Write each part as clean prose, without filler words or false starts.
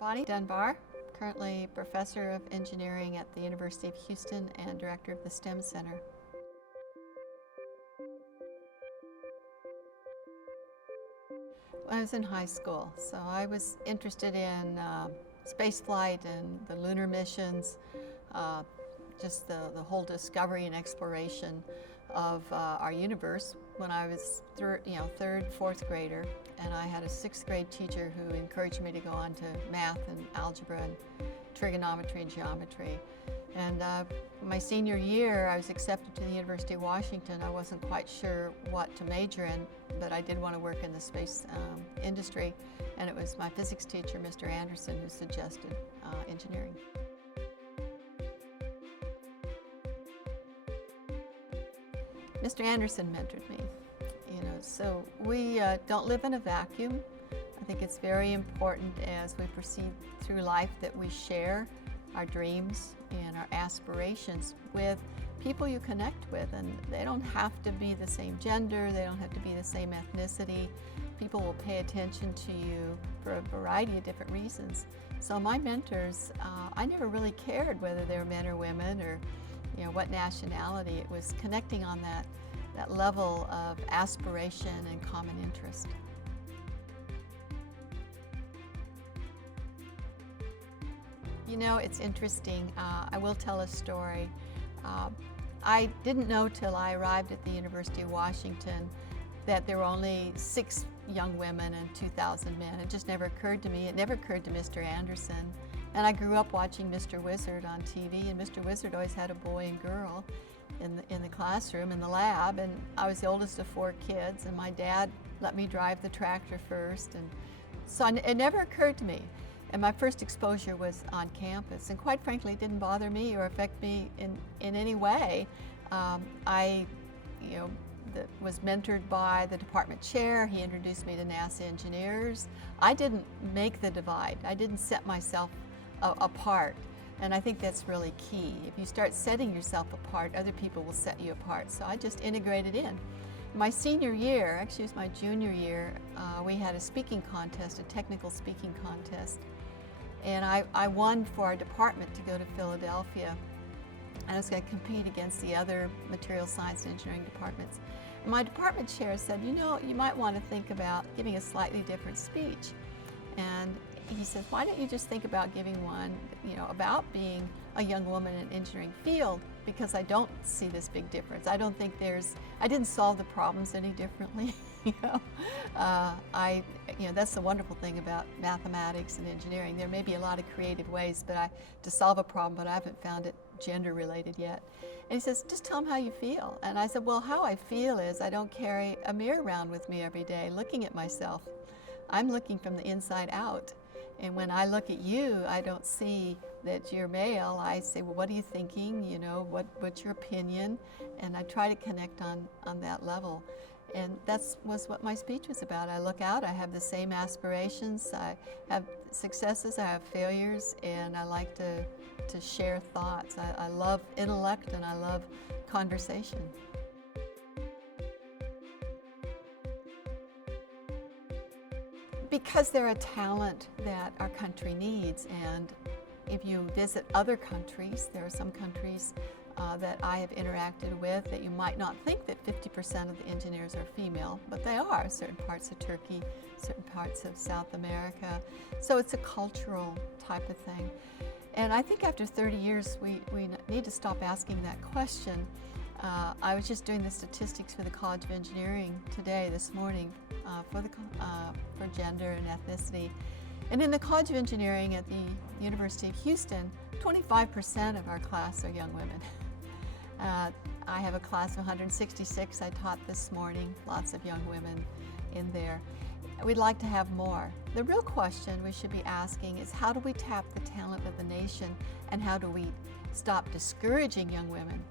Bonnie Dunbar, currently Professor of Engineering at the University of Houston and Director of the STEM Center. When I was in high school, so I was interested in space flight and the lunar missions, just the whole discovery and exploration of our universe when I was third, fourth grader, and I had a sixth grade teacher who encouraged me to go on to math and algebra and trigonometry and geometry. And my senior year, I was accepted to the University of Washington. I wasn't quite sure what to major in, but I did want to work in the space industry, and it was my physics teacher, Mr. Anderson, who suggested engineering. Mr. Anderson mentored me, so we don't live in a vacuum. I think it's very important as we proceed through life that we share our dreams and our aspirations with people you connect with, and they don't have to be the same gender, they don't have to be the same ethnicity. People will pay attention to you for a variety of different reasons. So my mentors, I never really cared whether they were men or women or what nationality. It was connecting on that level of aspiration and common interest. It's interesting. I will tell a story. I didn't know till I arrived at the University of Washington that there were only 6 young women and 2,000 men. It just never occurred to me. It never occurred to Mr. Anderson. And I grew up watching Mr. Wizard on TV, and Mr. Wizard always had a boy and girl in the classroom, in the lab, and I was the oldest of 4 kids, and my dad let me drive the tractor first, and so it never occurred to me. And my first exposure was on campus, and quite frankly, it didn't bother me or affect me in any way. I was mentored by the department chair. He introduced me to NASA engineers. I didn't make the divide. I didn't set myself apart. And I think that's really key. If you start setting yourself apart, other people will set you apart. So I just integrated in. My senior year, actually it was my junior year, we had a speaking contest, a technical speaking contest. And I won for our department to go to Philadelphia. And I was going to compete against the other material science and engineering departments. And my department chair said, you might want to think about giving a slightly different speech. And he said, why don't you just think about giving one, about being a young woman in the engineering field, because I don't see this big difference. I don't think I didn't solve the problems any differently. That's the wonderful thing about mathematics and engineering. There may be a lot of creative ways to solve a problem, but I haven't found it gender related yet. And he says, just tell them how you feel. And I said, well, how I feel is I don't carry a mirror around with me every day looking at myself. I'm looking from the inside out. And when I look at you, I don't see that you're male. I say, well, what are you thinking? What's your opinion? And I try to connect on that level. And that was what my speech was about. I look out, I have the same aspirations, I have successes, I have failures, and I like to share thoughts. I love intellect and I love conversation. Because they're a talent that our country needs, and if you visit other countries, there are some countries that I have interacted with that you might not think that 50% of the engineers are female, but they are. Certain parts of Turkey, certain parts of South America. So it's a cultural type of thing. And I think after 30 years, we need to stop asking that question. I was just doing the statistics for the College of Engineering this morning, for gender and ethnicity. And in the College of Engineering at the University of Houston, 25% of our class are young women. I have a class of 166 I taught this morning, lots of young women in there. We'd like to have more. The real question we should be asking is, how do we tap the talent of the nation, and how do we stop discouraging young women?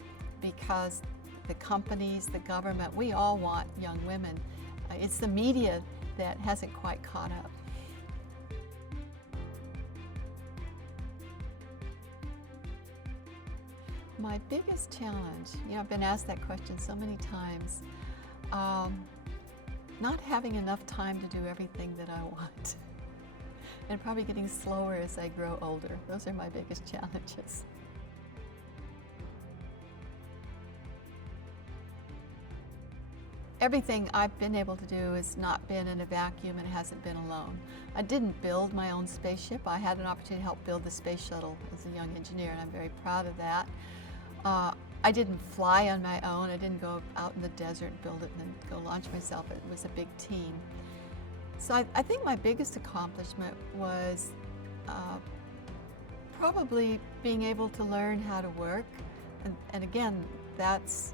Because the companies, the government, we all want young women. It's the media that hasn't quite caught up. My biggest challenge, I've been asked that question so many times, not having enough time to do everything that I want. and probably getting slower as I grow older. Those are my biggest challenges. Everything I've been able to do has not been in a vacuum and it hasn't been alone. I didn't build my own spaceship. I had an opportunity to help build the space shuttle as a young engineer, and I'm very proud of that. I didn't fly on my own. I didn't go out in the desert and build it and then go launch myself. It was a big team. So I think my biggest accomplishment was probably being able to learn how to work. And again, that's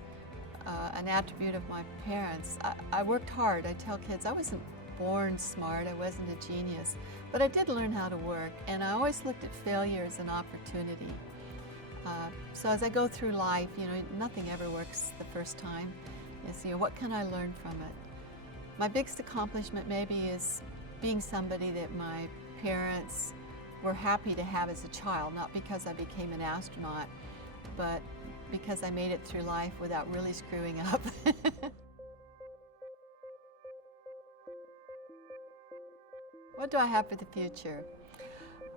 an attribute of my parents. I worked hard. I tell kids I wasn't born smart, I wasn't a genius, but I did learn how to work, and I always looked at failure as an opportunity. So as I go through life, nothing ever works the first time. What can I learn from it? My biggest accomplishment maybe is being somebody that my parents were happy to have as a child, not because I became an astronaut, but because I made it through life without really screwing up. What do I have for the future?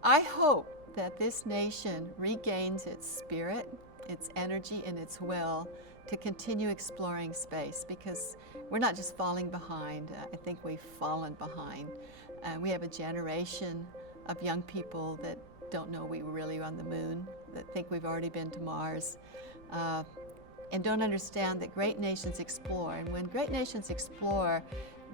I hope that this nation regains its spirit, its energy, and its will to continue exploring space, because we're not just falling behind. I think we've fallen behind. We have a generation of young people that don't know we were really on the moon, that think we've already been to Mars, and don't understand that great nations explore. And when great nations explore,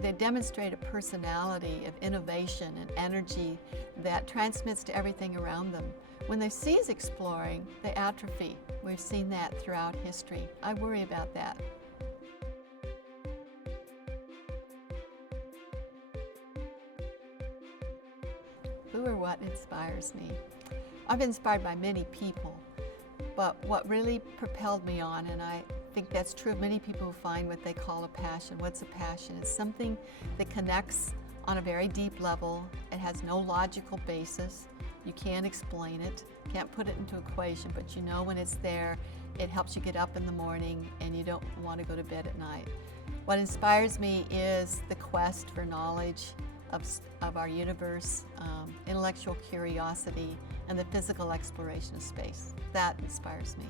they demonstrate a personality of innovation and energy that transmits to everything around them. When they cease exploring, they atrophy. We've seen that throughout history. I worry about that. Who or what inspires me? I've been inspired by many people, but what really propelled me on, and I think that's true of many people who find what they call a passion. What's a passion? It's something that connects on a very deep level. It has no logical basis. You can't explain it, can't put it into equation, but when it's there, it helps you get up in the morning and you don't want to go to bed at night. What inspires me is the quest for knowledge of our universe, intellectual curiosity, and the physical exploration of space. That inspires me.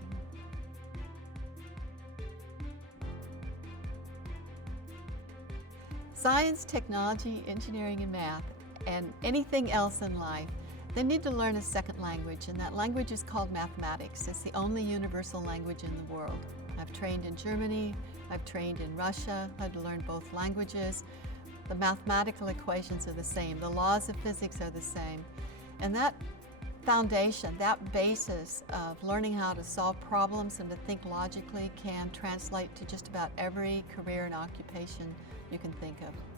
Science, technology, engineering, and math, and anything else in life, they need to learn a second language, and that language is called mathematics. It's the only universal language in the world. I've trained in Germany, I've trained in Russia, I've had to learn both languages. The mathematical equations are the same, the laws of physics are the same. And that foundation, that basis of learning how to solve problems and to think logically can translate to just about every career and occupation you can think of.